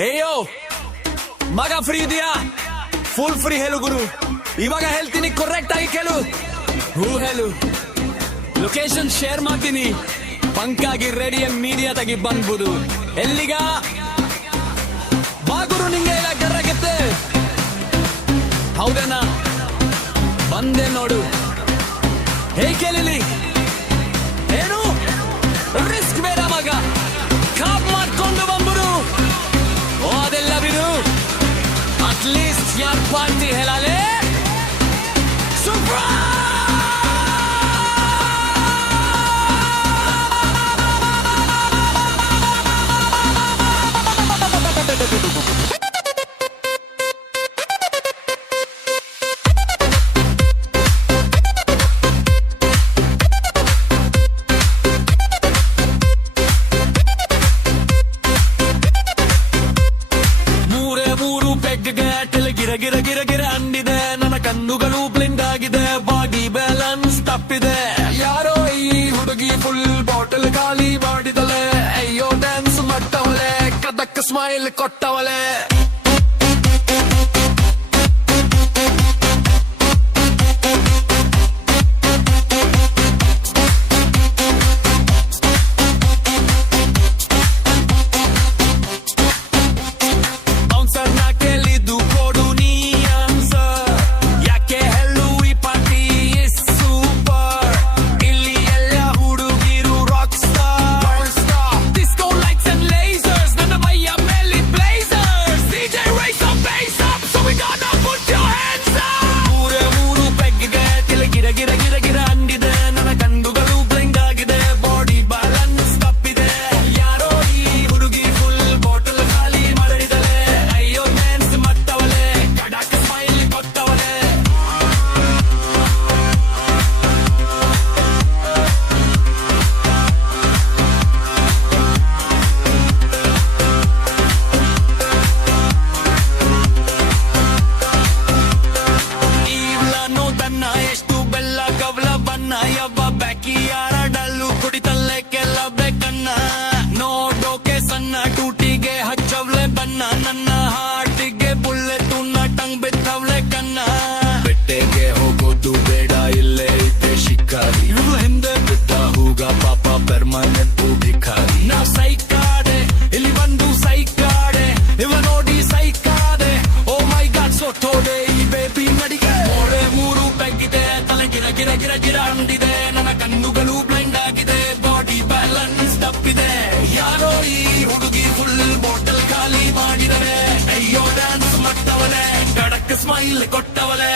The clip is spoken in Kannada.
ಹೇಯೋ ಮಗ ಫ್ರೀ ಇದೆಯಾ? ಫುಲ್ ಫ್ರೀ ಹೇಳು ಗುರು. ಇವಾಗ ಹೇಳ್ತೀನಿ, ಕರೆಕ್ಟ್ ಆಗಿ ಕೇಳು. ಹೂ ಹೇಳು. ಲೊಕೇಶನ್ ಶೇರ್ ಮಾಡ್ತೀನಿ. ಬಂಕಾಗಿ ರೆಡಿ ಮೀಡಿಯಾದಾಗಿ ಬಂದ್ಬೋದು. ಎಲ್ಲಿಗ ಬಾ ಗುರು, ನಿಂಗೆ ಇಲ್ಲ ಕರ್ರಾಗತ್ತೆ. ಹೌದೇನಾ? ಬಂದೆ ನೋಡು. ಹೇ ಕೇಳಿಲಿ, ಏನು ರಿಸ್ಕ್ ಬೇಡ ಮಗ, ಕಾಪ್ ಮಾಡ್ಕೊಂಡು ಬಂದ್ಬಿಡು. ಓ ಅದೆಲ್ಲ ಬಿಡು, ಅಟ್ಲೀಸ್ಟ್ ಯಾರ್ ಪಾರ್ಟಿ ಹೇಳಲೇ. ಗಿರ ಗಿರ ಗಿರ ಗಿರ ಅಂದಿದೆ, ನನ್ನ ಕಣ್ಣುಗಳು ಬ್ಲಿಂಡ್ ಆಗಿದೆ, ಬಾಡಿ ಬ್ಯಾಲೆನ್ಸ್ ತಪ್ಪಿದೆ. ಯಾರೋ ಈ ಹುಡುಗಿ ಫುಲ್ ಬಾಟಲ್ ಖಾಲಿ ಮಾಡಿದಲೆ. ಅಯ್ಯೋ ಡ್ಯಾನ್ಸ್ ಮಟ್ಟವಲೆ, ಕದಕ್ ಸ್ಮೈಲ್ ಕೊಟ್ಟವಲೆ. ಯವ್ವ ಬ್ಯಾಕಿ ಯಾರ ಡಲ್ಲು ಕುಡಿತಲ್ಲೇ ಕೆಲ್ಲ ಬೇಕನ್ನ. ನೋಡೋಕೆ ಸಣ್ಣ ಟೂಟಿಗೆ ಹಚ್ಚವ್ಲೆ ಬಣ್ಣ, ನನ್ನ ಹಾಟಿಗೆ ಬುಲ್ಲೆಟ್ ಟಂಗ್ ಬಿತ್ತವ್ಲೆ ಕನ್ನ. ಬೆಟ್ಟೆಗೆ ಹೋಗೋದು ಬೇಡ, ಇಲ್ಲೇ ಇದ್ದೆ ಶಿಕಾರಿ. ಇವು ಹಿಂದೆ ಬಿದ್ದ ಹೂಗ ಪಾಪ ಪರ್ಮನೆಂಟ್ ಭಿಕಾರಿ. ನಾ ಸೈಕಾಡೆ, ಇಲ್ಲಿ ಬಂದು ಸೈಕಾಡೆ, ಇವ ನೋಡಿ ಸೈಕಾದೆ. ಓ ಮೈ ಗಾಡ್ ಸೊಟ್ಟೋಡೆ ಈ ಬೇಬಿ ನಡಿಗೆ. ಮೋಡೆ ಮೂರು ಬೆಗ್ಗಿದೆ, ತಲೆ ಗಿರ ಗಿರ ಗಿರ ಗಿರ ಅಂದಿದೆ, ನನ್ನ ಕಣ್ಣುಗಳು ಬ್ಲೈಂಡ್ ಆಗಿದೆ, ಬಾಡಿ ಬ್ಯಾಲೆನ್ಸ್ ತಪ್ಪಿದೆ. ಯಾರೋ ಈ ಹುಡುಗಿ ಫುಲ್ ಬಾಟಲ್ ಖಾಲಿ ಮಾಡಿದರೆ. ಅಯ್ಯೋ ಡ್ಯಾನ್ಸ್ ಮಟ್ಟವಲೆ, ಕಡಕ್ ಸ್ಮೈಲ್ ಕೊಟ್ಟವಲೆ.